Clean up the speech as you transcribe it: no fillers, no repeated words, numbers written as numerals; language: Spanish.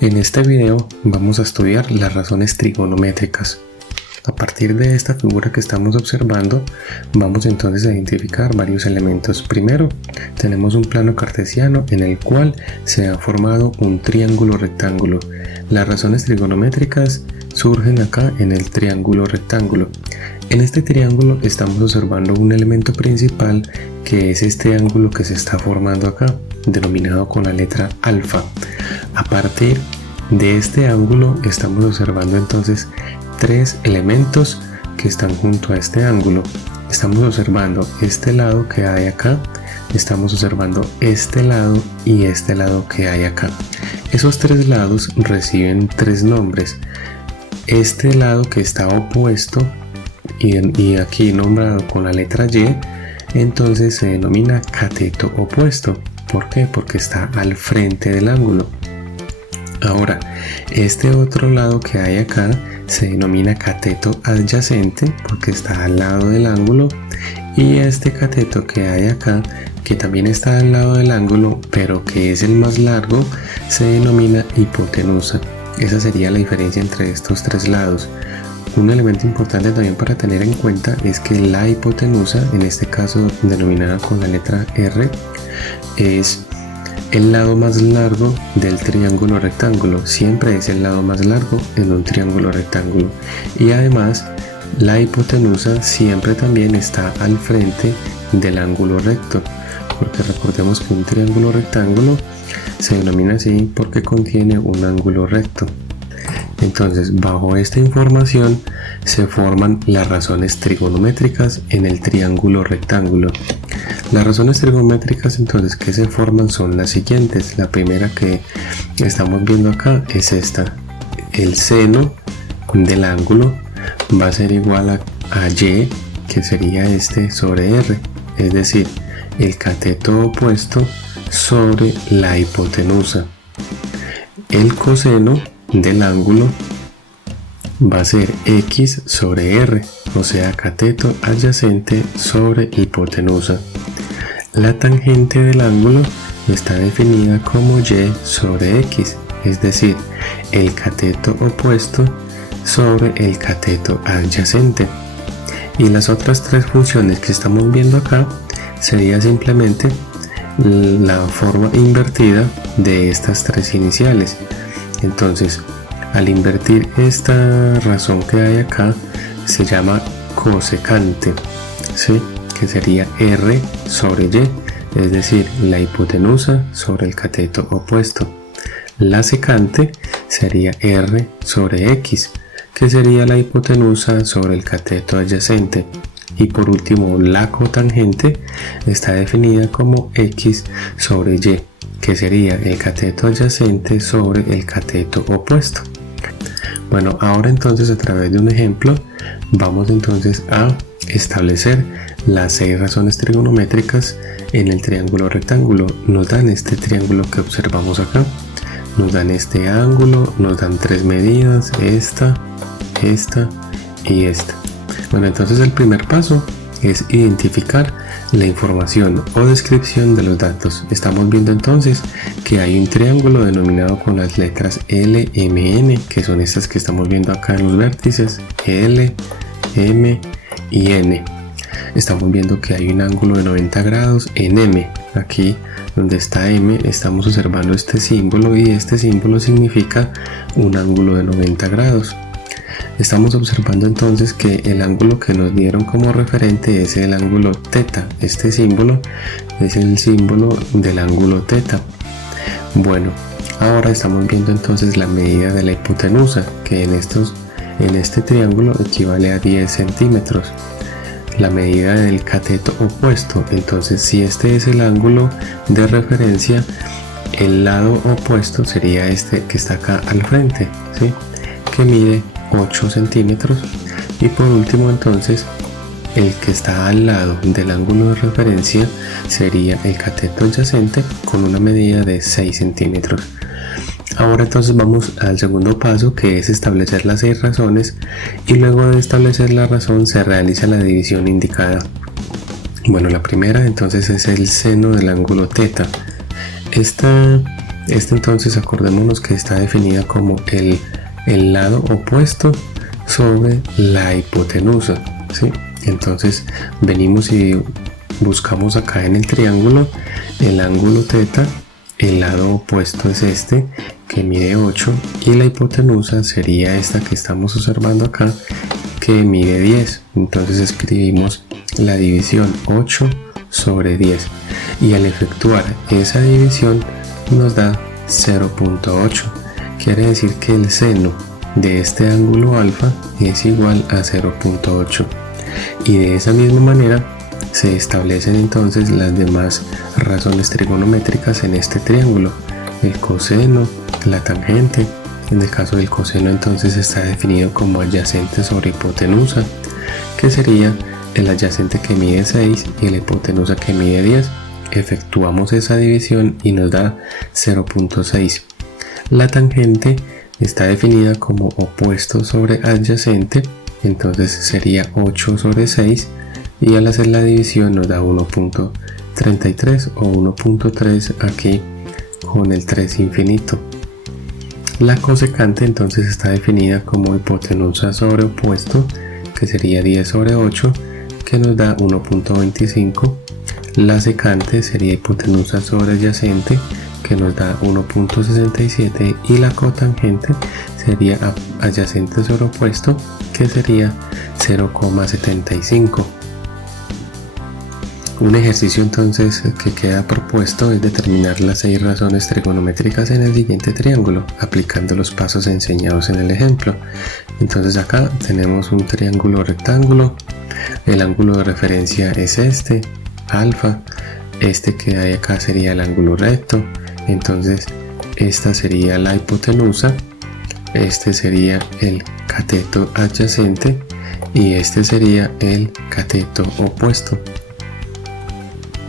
En este video vamos a estudiar las razones trigonométricas. A partir de esta figura que estamos observando, vamos entonces a identificar varios elementos. Primero, tenemos un plano cartesiano en el cual se ha formado un triángulo rectángulo. Las razones trigonométricas surgen acá en el triángulo rectángulo. En este triángulo estamos observando un elemento principal que es este ángulo que se está formando acá, denominado con la letra alfa. A partir de este ángulo estamos observando entonces tres elementos que están junto a este ángulo. Estamos observando este lado que hay acá, estamos observando este lado y este lado que hay acá. Esos tres lados reciben tres nombres. Este lado que está opuesto y aquí nombrado con la letra Y, entonces se denomina cateto opuesto. ¿Por qué? Porque está al frente del ángulo. Ahora, este otro lado que hay acá se denomina cateto adyacente porque está al lado del ángulo, y este cateto que hay acá, que también está al lado del ángulo pero que es el más largo, se denomina hipotenusa. Esa sería la diferencia entre estos tres lados. Un elemento importante también para tener en cuenta es que la hipotenusa, en este caso denominada con la letra R, es el lado más largo del triángulo rectángulo. Siempre es el lado más largo en un triángulo rectángulo, y además la hipotenusa siempre también está al frente del ángulo recto, porque recordemos que un triángulo rectángulo se denomina así porque contiene un ángulo recto. Entonces, bajo esta información se forman las razones trigonométricas en el triángulo rectángulo. Las razones trigonométricas entonces que se forman son las siguientes. La primera que estamos viendo acá es esta. El seno del ángulo va a ser igual a Y, que sería este sobre R, es decir, el cateto opuesto sobre la hipotenusa. El coseno del ángulo va a ser X sobre R, o sea, cateto adyacente sobre hipotenusa. La tangente del ángulo está definida como Y sobre X, es decir, el cateto opuesto sobre el cateto adyacente. Y las otras tres funciones que estamos viendo acá sería simplemente la forma invertida de estas tres iniciales. Entonces, al invertir esta razón que hay acá, se llama cosecante, ¿sí? Que sería R sobre Y, es decir, la hipotenusa sobre el cateto opuesto. La secante sería R sobre X, que sería la hipotenusa sobre el cateto adyacente. Y por último, la cotangente está definida como X sobre Y, que sería el cateto adyacente sobre el cateto opuesto. Bueno, ahora entonces a través de un ejemplo vamos entonces a establecer las 6 razones trigonométricas en el triángulo rectángulo. Nos dan este triángulo que observamos acá, nos dan este ángulo, nos dan tres medidas, esta y esta. Bueno, entonces el primer paso es identificar la información o descripción de los datos. Estamos viendo entonces que hay un triángulo denominado con las letras L, M, N, que son estas que estamos viendo acá en los vértices, L, M y N. Estamos viendo que hay un ángulo de 90 grados en M. Aquí donde está M estamos observando este símbolo, y este símbolo significa un ángulo de 90 grados. Estamos observando entonces que el ángulo que nos dieron como referente es el ángulo θ. Este símbolo es el símbolo del ángulo θ. Bueno, ahora estamos viendo entonces la medida de la hipotenusa, que en este triángulo equivale a 10 centímetros. La medida del cateto opuesto, entonces si este es el ángulo de referencia, el lado opuesto sería este que está acá al frente, ¿sí? Que mide 8 centímetros. Y por último entonces el que está al lado del ángulo de referencia sería el cateto adyacente con una medida de 6 centímetros. Ahora entonces vamos al segundo paso, que es establecer las 6 razones, y luego de establecer la razón se realiza la división indicada. Bueno, la primera entonces es el seno del ángulo θ. Esta Entonces acordémonos que está definida como el lado opuesto sobre la hipotenusa, ¿sí? Entonces venimos y buscamos acá en el triángulo el ángulo θ, el lado opuesto es este que mide 8 y la hipotenusa sería esta que estamos observando acá que mide 10. Entonces escribimos la división 8 sobre 10 y al efectuar esa división nos da 0.8. Quiere decir que el seno de este ángulo alfa es igual a 0.8 y de esa misma manera se establecen entonces las demás razones trigonométricas en este triángulo: el coseno, la tangente. En el caso del coseno entonces está definido como adyacente sobre hipotenusa, que sería el adyacente que mide 6 y la hipotenusa que mide 10. Efectuamos esa división y nos da 0.6. La tangente está definida como opuesto sobre adyacente, entonces sería 8 sobre 6 y al hacer la división nos da 1.33 o 1.3 aquí con el 3 infinito. La cosecante entonces está definida como hipotenusa sobre opuesto, que sería 10 sobre 8, que nos da 1.25. La secante sería hipotenusa sobre adyacente, que nos da 1.67, y la cotangente sería adyacente sobre opuesto, que sería 0.75. Un ejercicio entonces que queda propuesto es determinar las 6 razones trigonométricas en el siguiente triángulo, aplicando los pasos enseñados en el ejemplo. Entonces acá tenemos un triángulo rectángulo, el ángulo de referencia es este, alfa, este que hay acá sería el ángulo recto, entonces esta sería la hipotenusa, este sería el cateto adyacente y este sería el cateto opuesto.